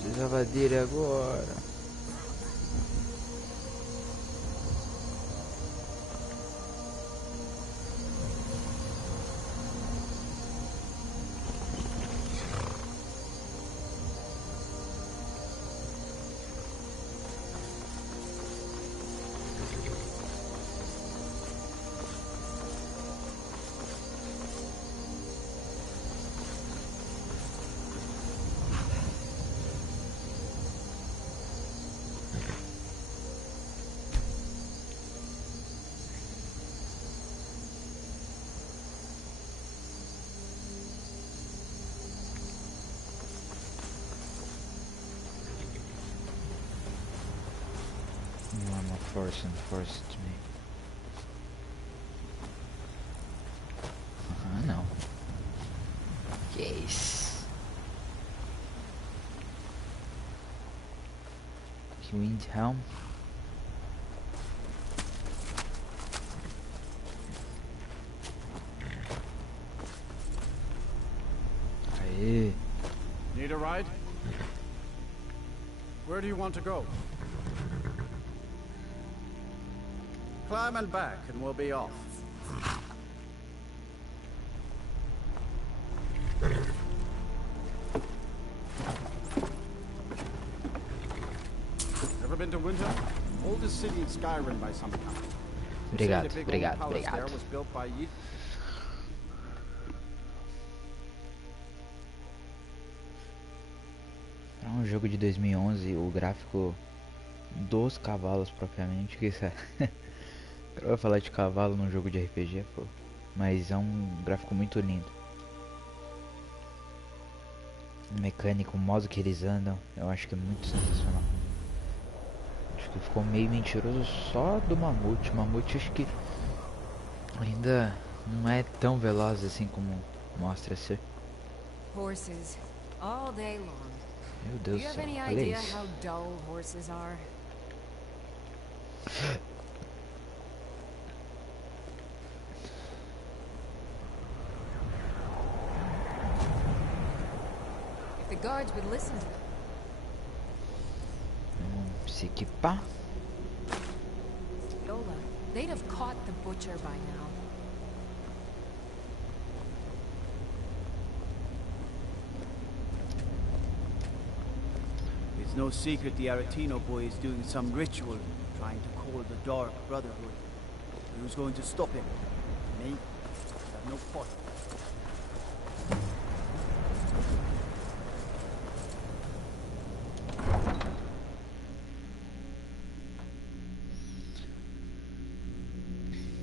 Precisava dele agora. I'm not forcing me. Não. Que é isso? Que Windhelm? Aê. Need a ride? Where do you want to go? Climb and back and we'll be off. Ever been to Winter? Oldest city in Skyrim by some count. Obrigado, The big obrigado, old palace there obrigado. was built by Para um jogo de 2011, o gráfico dos cavalos propriamente, que isso é... Eu vou falar de cavalo num jogo de RPG, pô. Mas é um gráfico muito lindo. Mecânico, o modo que eles andam, eu acho que é muito sensacional. Acho que ficou meio mentiroso só do mamute. O mamute acho que ainda não é tão veloz assim como mostra ser. Horses, all day long. Meu Do Deus you do have céu, any olha idea isso. how dull horses are? If the guards would listen to them. Se equipar. Yola, they'd have caught the butcher by now. It's no secret the Aretino boy is doing some ritual, trying to call the Dark Brotherhood. Who's going to stop him? Me? I have no part.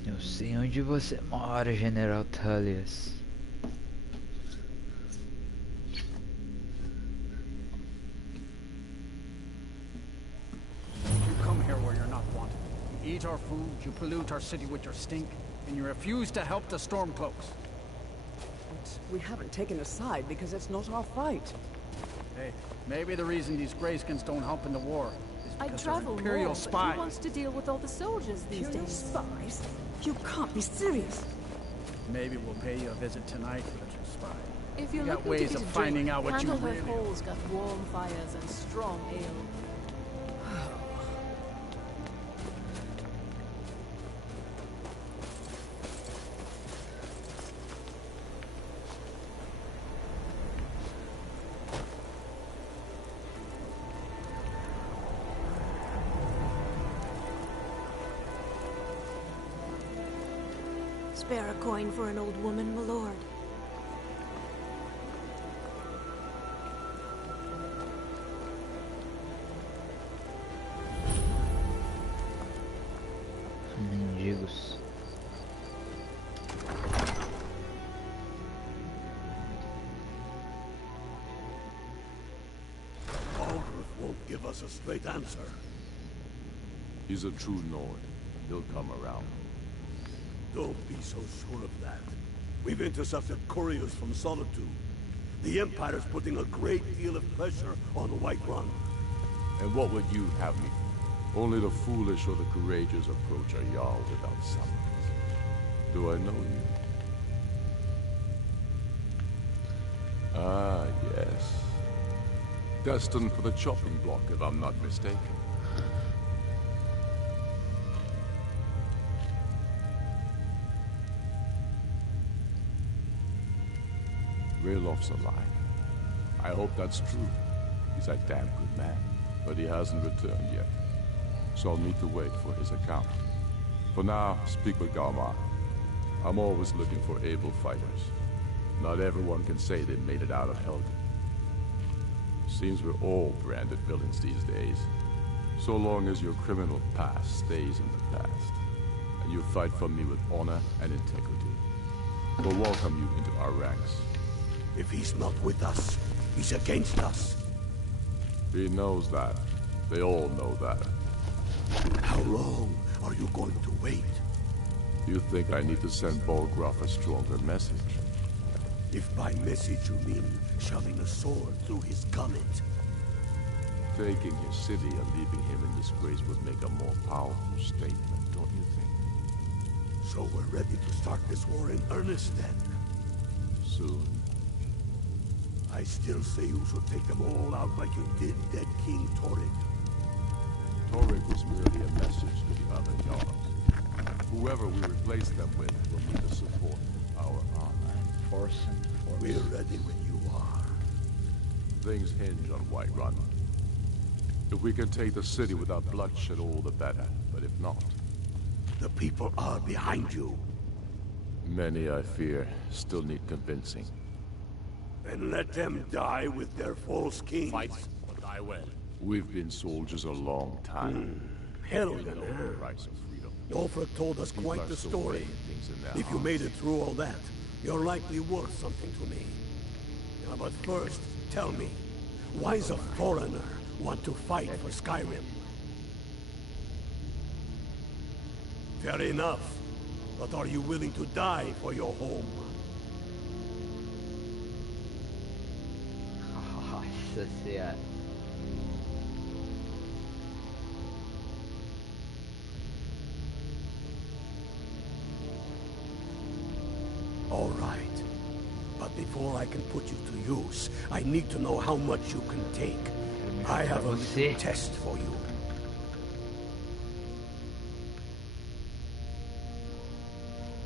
Eu sei onde você mora, General Tullius. You come here where you're not wanted. You eat our food, you pollute our city with your stink, and you refuse to help the Stormcloaks. But we haven't taken a side because it's not our fight. Hey, maybe the reason these Greyskins don't help in the war is I because they're travel Imperial more, but spies. who wants to deal with all the soldiers these Imperial days? spies? You can't be serious. Maybe we'll pay you a visit tonight, little spy. If you're We got looking ways to get of a finding drink, out what you Candlehearth really Hall's got warm fires and strong ale. Spare a coin for an old woman, my lord. Mendigos. Aldrich won't give us a straight answer. He's a true Nord. He'll come around. Don't be so sure of that. We've intercepted couriers from Solitude. The Empire's putting a great deal of pressure on Whiterun. And what would you have me? Only the foolish or the courageous approach a Jarl without summons. Do I know you? Ah, yes. Destined for the chopping block, if I'm not mistaken. Raylof's alive. I hope that's true. He's a damn good man, but he hasn't returned yet. So I'll need to wait for his account. For now, speak with Galmar. I'm always looking for able fighters. Not everyone can say they made it out of Helgen. Seems we're all branded villains these days. So long as your criminal past stays in the past, and you fight for me with honor and integrity, we'll welcome you into our ranks. If he's not with us, he's against us. He knows that. They all know that. How long are you going to wait? You think I need to send Bolgraf a stronger message? If by message you mean shoving a sword through his gullet. Taking his city and leaving him in disgrace would make a more powerful statement, don't you think? So we're ready to start this war in earnest then? Soon. I still say you should take them all out like you did dead King Torrik. Torrik was merely a message to the other Jarls. Whoever we replace them with will need the support of our army. Force. We're ready when you are. Things hinge on Whiterun. If we can take the city without bloodshed, all the better. But if not... The people are behind you. Many, I fear, still need convincing. Then let them die with their false kings. Fight or die well. We've been soldiers a long time. Helgen, We know the price of freedom. Ulfric told us People quite are the so story. weighing things in their If you hearts. made it through all that, you're likely worth something to me. Now, but first, tell me, why does a foreigner want to fight for Skyrim? Fair enough, but are you willing to die for your home? Nossa senhora. All right. But before I can put you to use, I need to know how much you can take. I have a little test for you.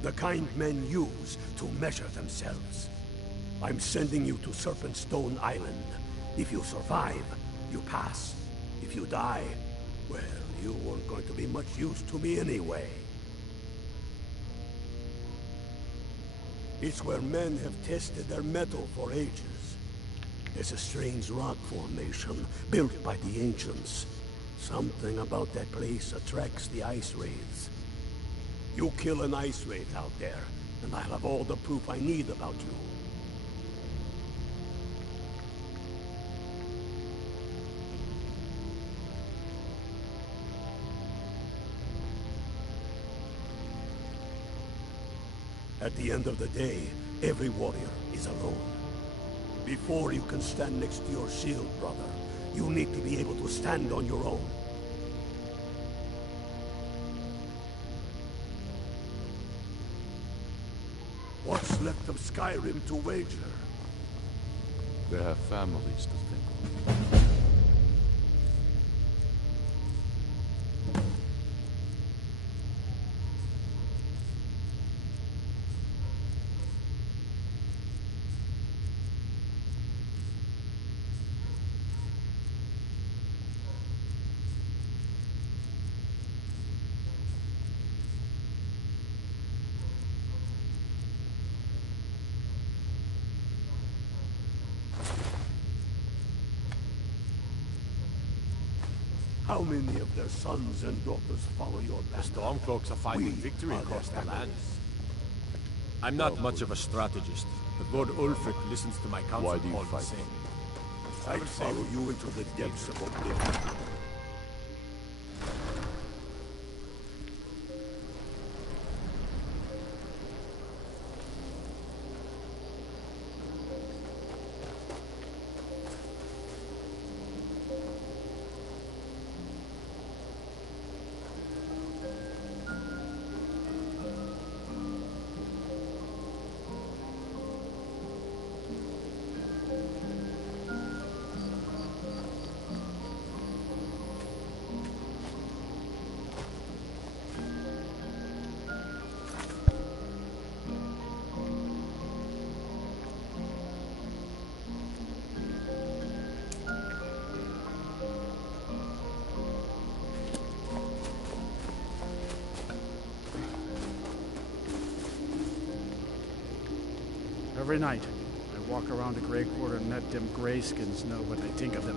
The kind men use to measure themselves. I'm sending you to Serpentstone Island. If you survive, you pass. If you die, well, you weren't going to be much use to me anyway. It's where men have tested their metal for ages. There's a strange rock formation built by the ancients. Something about that place attracts the ice wraiths. You kill an ice wraith out there, and I'll have all the proof I need about you. At the end of the day, every warrior is alone. Before you can stand next to your shield, brother, you need to be able to stand on your own. What's left of Skyrim to wager? They have families to think of. How many of their sons and daughters follow your The banner? Stormcloaks are finding We victory are across their the land. families. I'm not much of a strategist, but Lord Ulfric listens to my counsel Why do you all the fight? same. I'd follow you into the depths of oblivion. Every night, I walk around the Grey Quarter and let them greyskins know what I think of them.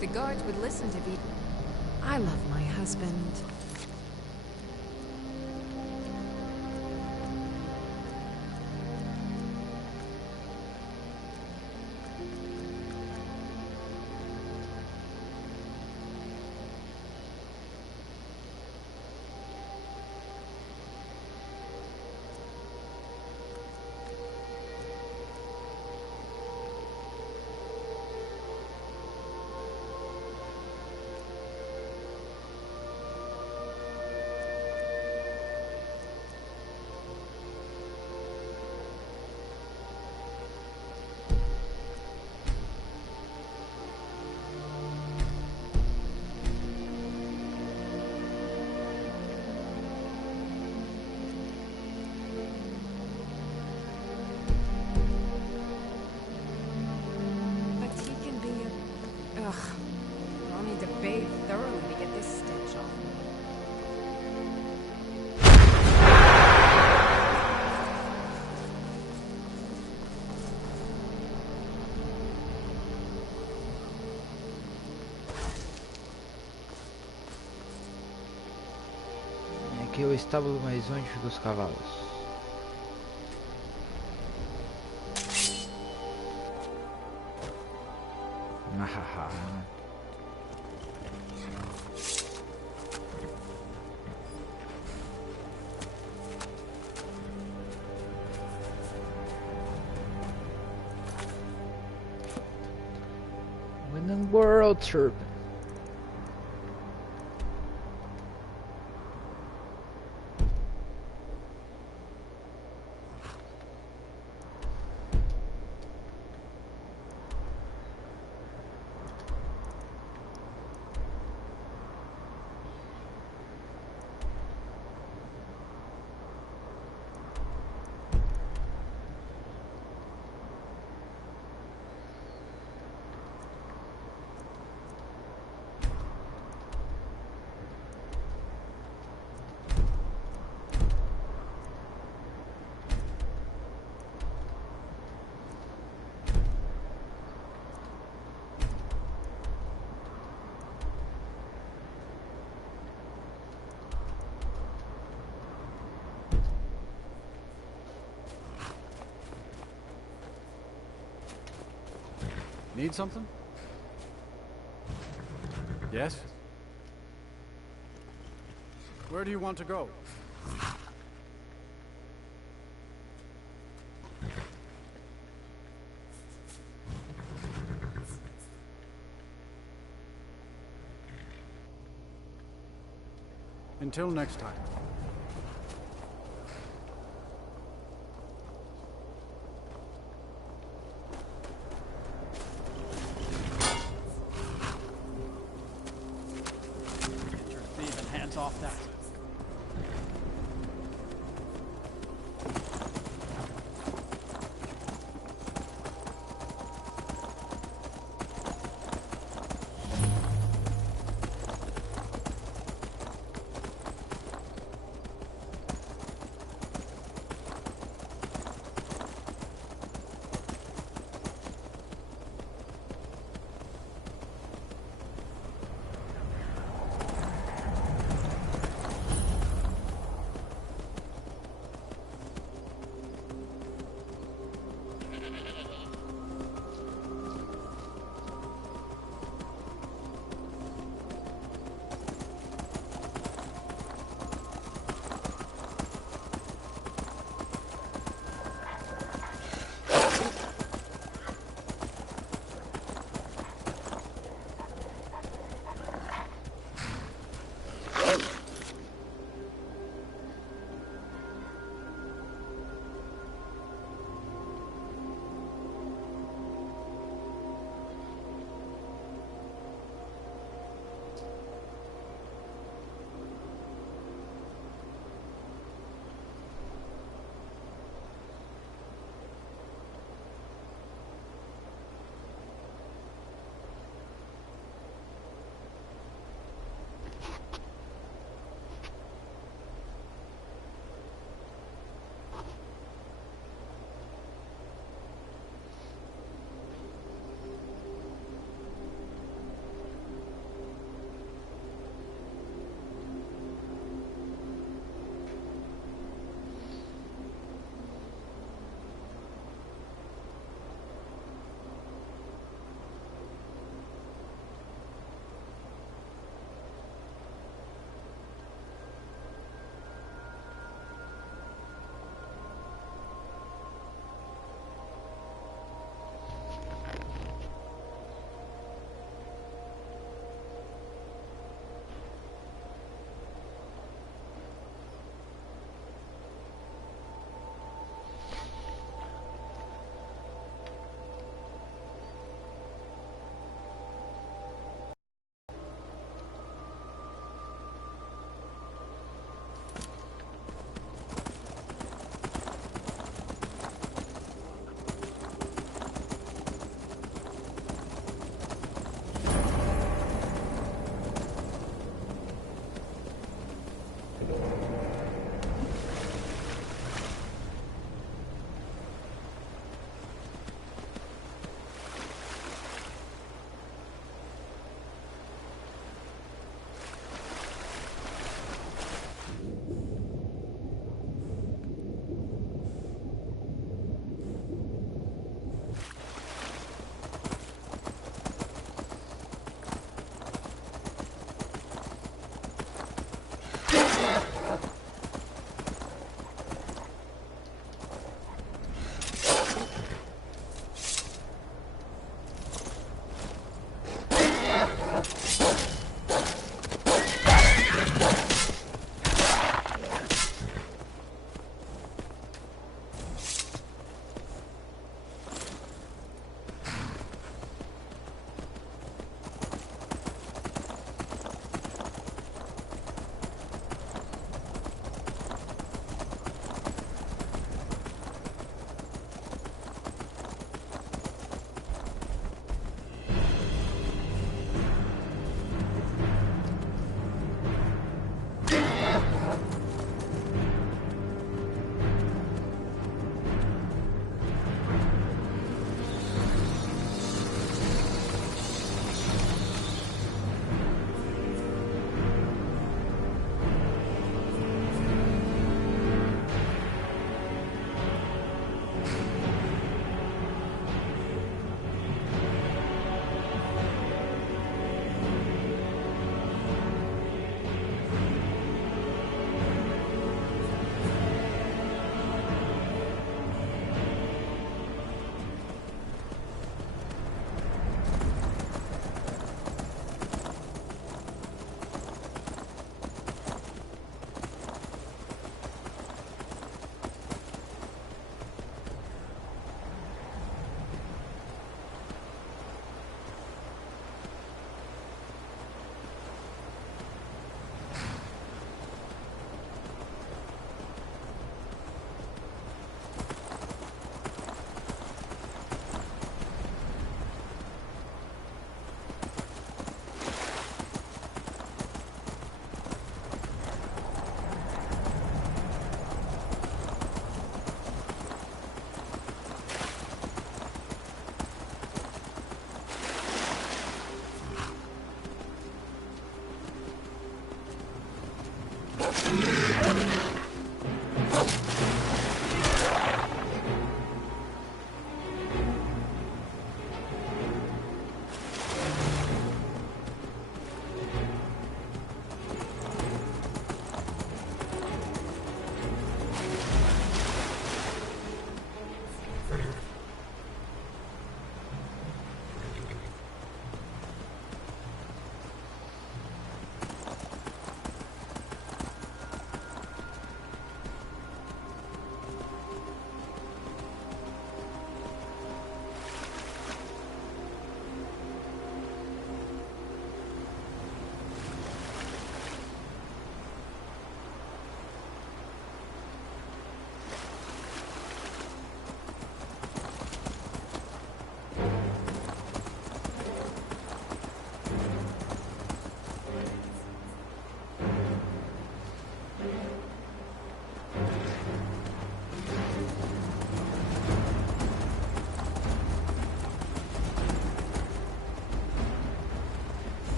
The guards would listen to me. I love my husband. I'll need to bathe thoroughly to get this stench off me. Aqui é o estábulo, mas onde ficam os cavalos? Winning World Tour. Need something? Yes? Where do you want to go? Until next time. Off that.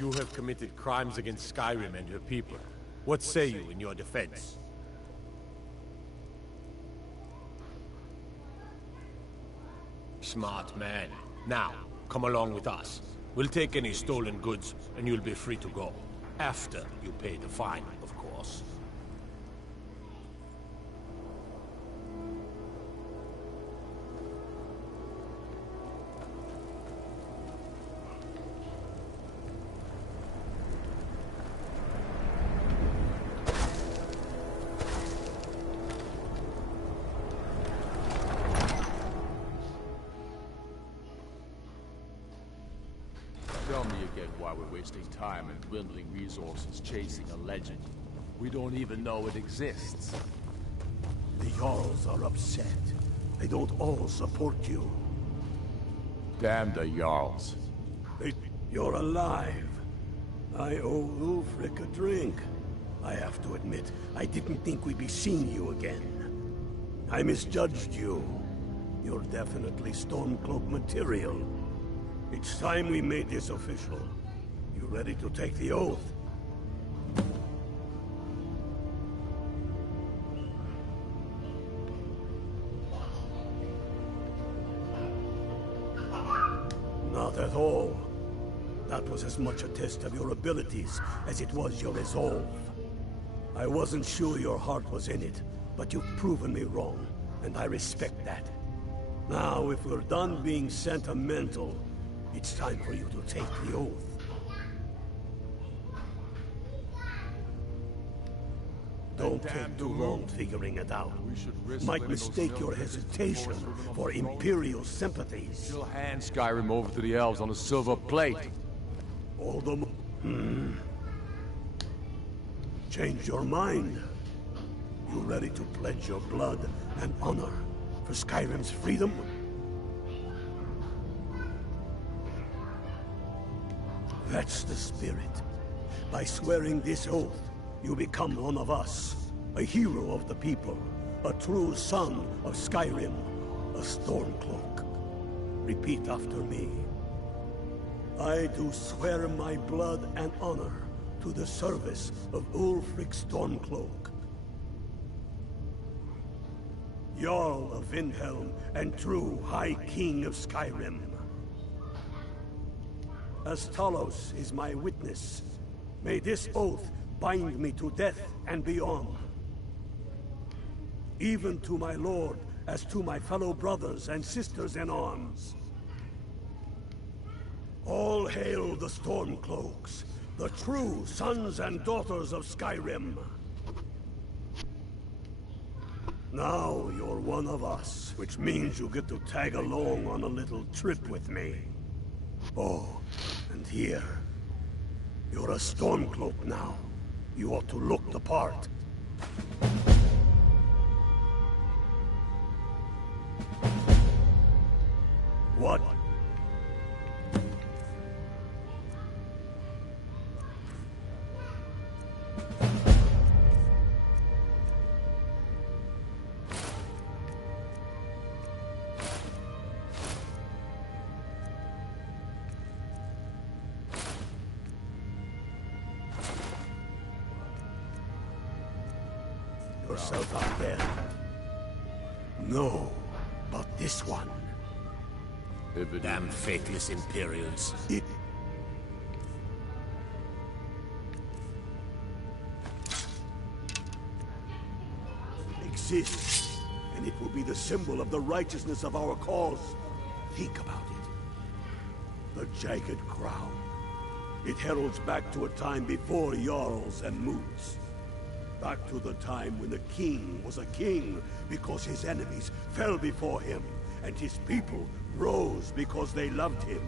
You have committed crimes against Skyrim and her people. What say you in your defense? Smart man. Now, come along with us. We'll take any stolen goods, and you'll be free to go. After you pay the fine, of course. Tell me again why we're wasting time and dwindling resources chasing a legend. We don't even know it exists. The Jarls are upset. They don't all support you. Damn the Jarls. You're alive. I owe Ulfric a drink. I have to admit, I didn't think we'd be seeing you again. I misjudged you. You're definitely Stormcloak material. It's time we made this official. You ready to take the oath? Not at all. That was as much a test of your abilities as it was your resolve. I wasn't sure your heart was in it, but you've proven me wrong, and I respect that. Now, if we're done being sentimental, it's time for you to take the oath. Don't take too long figuring it out. Might mistake your hesitation for Imperial sympathies. She'll hand Skyrim over to the elves on a silver plate. All the Change your mind. You ready to pledge your blood and honor for Skyrim's freedom? That's the spirit. By swearing this oath, you become one of us, a hero of the people, a true son of Skyrim, a Stormcloak. Repeat after me. I do swear my blood and honor to the service of Ulfric Stormcloak, Jarl of Windhelm and true High King of Skyrim. As Talos is my witness, may this oath bind me to death and beyond. Even to my lord, as to my fellow brothers and sisters in arms. All hail the Stormcloaks, the true sons and daughters of Skyrim. Now you're one of us, which means you get to tag along on a little trip with me. Oh, and here, you're a Stormcloak now. You ought to look the part. What? Yourself out there. No, but this one. Damn faithless Imperials. It exists, and it will be the symbol of the righteousness of our cause. Think about it. The jagged crown. It heralds back to a time before Jarls and Moods. Back to the time when the king was a king because his enemies fell before him, and his people rose because they loved him.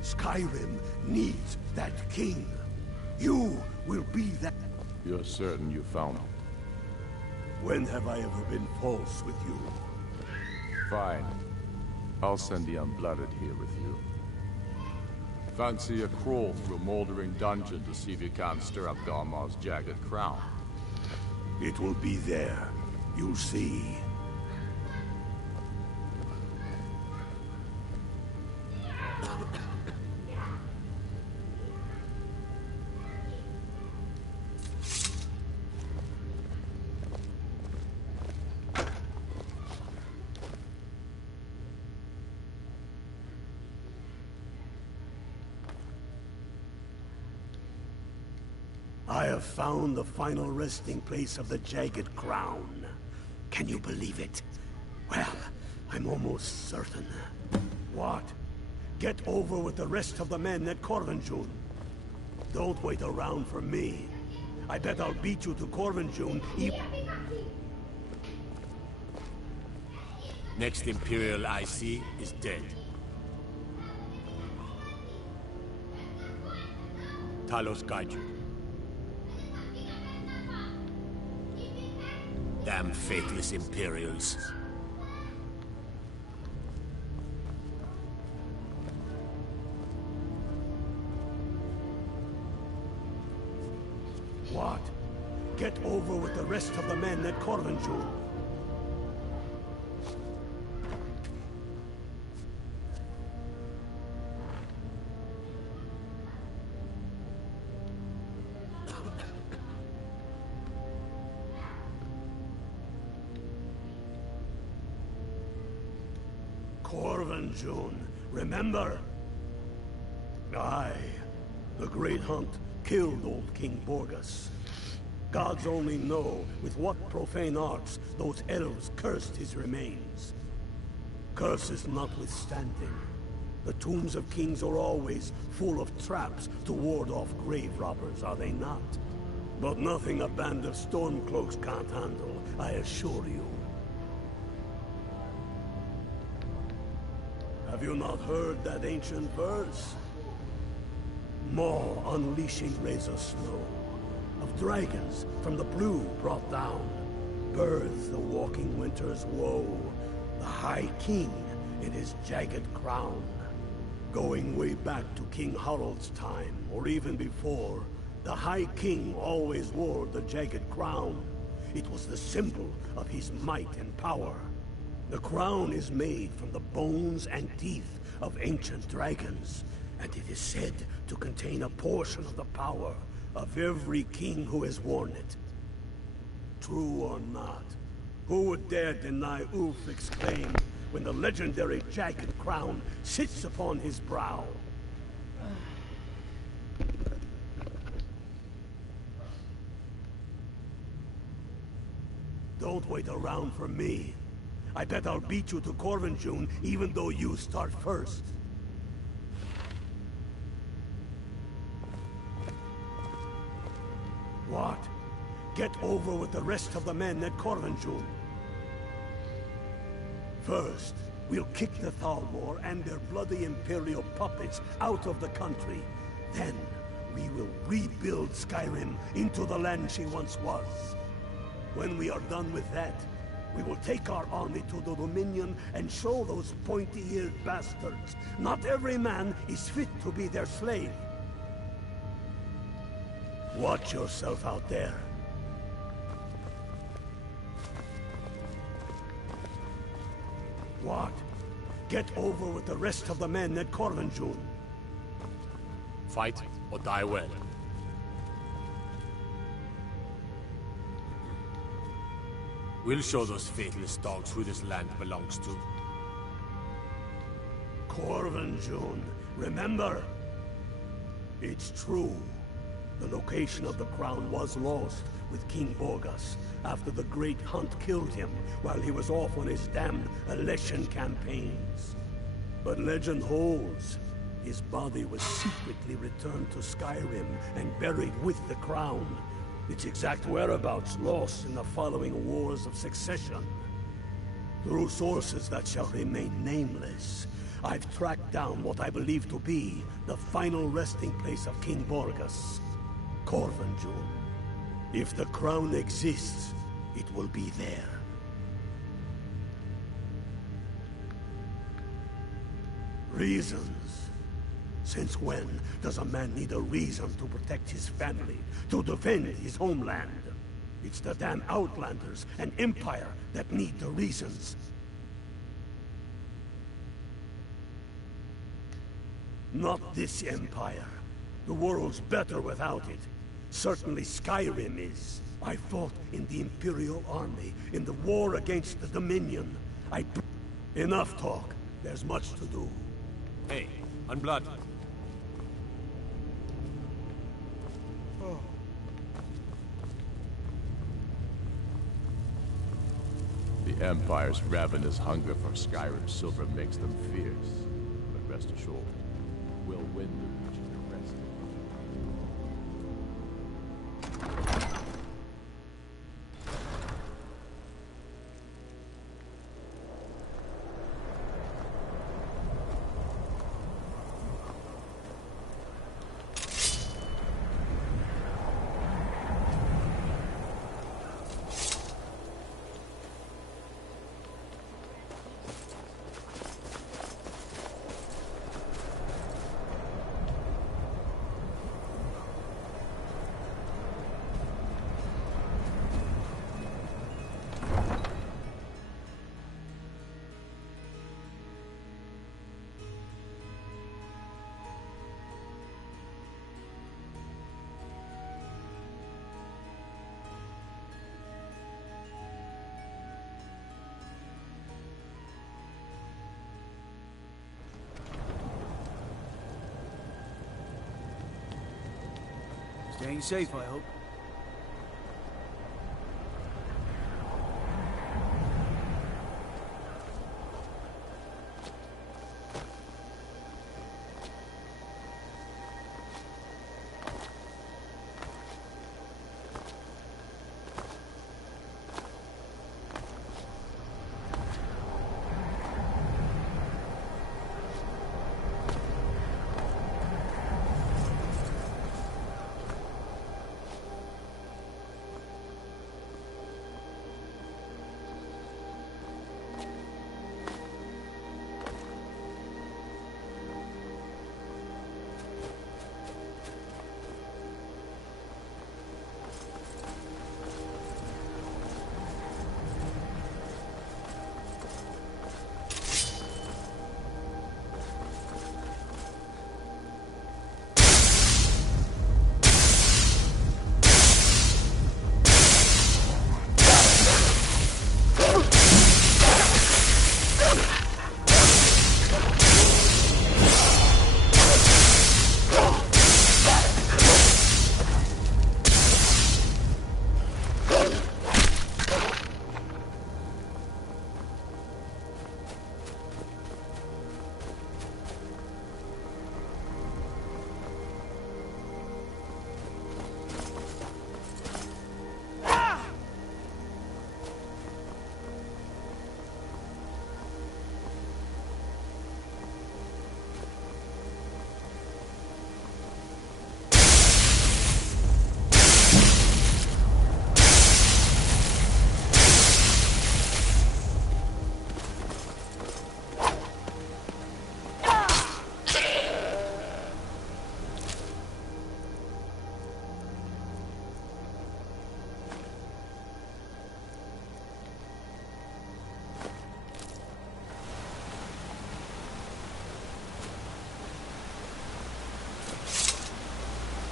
Skyrim needs that king. You will be that. You're certain you found him? When have I ever been false with you? Fine. I'll send the Unblooded here with you. Fancy a crawl through a moldering dungeon to see if you can't stir up Garmar's jagged crown. It will be there. You'll see. I have found the final resting place of the Jagged Crown. Can you believe it? Well, I'm almost certain. What? Get over with the rest of the men at Corvinjune. Don't wait around for me. I bet I'll beat you to Corvinjune even... Next Imperial I see is dead. Talos guide you. Damn faithless Imperials. What? Get over with the rest of the men at Corvinjune. Corvinjune, remember? Aye, the Great Hunt killed old King Borgus. Gods only know with what profane arts those elves cursed his remains. Curses notwithstanding, the tombs of kings are always full of traps to ward off grave robbers, are they not? But nothing a band of Stormcloaks can't handle, I assure you. Have you not heard that ancient verse? Maw unleashing rays of snow, of dragons from the blue brought down, births the walking winter's woe, the High King in his jagged crown. Going way back to King Harald's time, or even before, the High King always wore the jagged crown. It was the symbol of his might and power. The crown is made from the bones and teeth of ancient dragons, and it is said to contain a portion of the power of every king who has worn it. True or not, who would dare deny Ulfric's claim when the legendary jagged crown sits upon his brow? Don't wait around for me. I bet I'll beat you to Corvinjune even though you start first. What? Get over with the rest of the men at Corvinjune. First, we'll kick the Thalmor and their bloody Imperial puppets out of the country. Then, we will rebuild Skyrim into the land she once was. When we are done with that, we will take our army to the Dominion and show those pointy-eared bastards not every man is fit to be their slave. Watch yourself out there. What? Get over with the rest of the men at Corvinjune. Fight or die well. We'll show those faithless dogs who this land belongs to. Corvinjune, remember? It's true. The location of the crown was lost with King Borgas after the Great Hunt killed him while he was off on his damned election campaigns. But legend holds, his body was secretly returned to Skyrim and buried with the crown. Its exact whereabouts lost in the following Wars of Succession. Through sources that shall remain nameless, I've tracked down what I believe to be the final resting place of King Borgas, Corvinjune. If the crown exists, it will be there. Reasons. Since when does a man need a reason to protect his family, to defend his homeland? It's the damn Outlanders and Empire that need the reasons. Not this Empire. The world's better without it. Certainly Skyrim is. I fought in the Imperial Army in the war against the Dominion. Enough talk. There's much to do. Hey, Unblood. The Empire's ravenous hunger for Skyrim silver makes them fierce. But rest assured, we'll win the region the rest of Staying safe, I hope.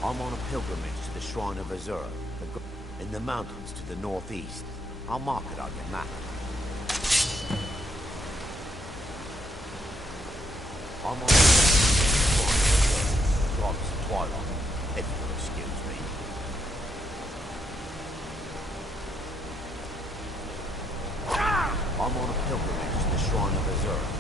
I'm on a pilgrimage to the Shrine of Azura, in the mountains to the northeast. I'll mark it on your map. I'm on the twilight, if you'll excuse me. I'm on a pilgrimage to the Shrine of Azura.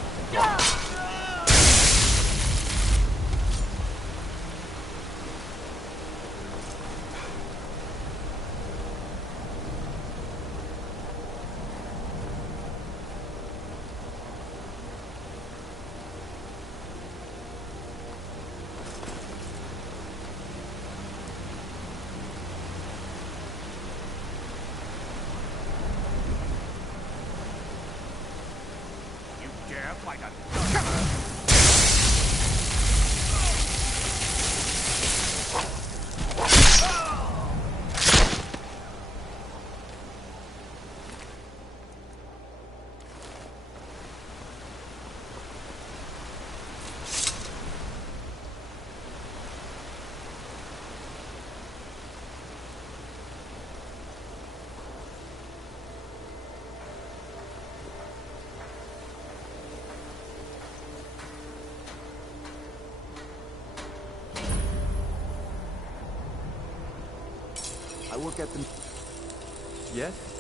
Like a... I work at the... Yes?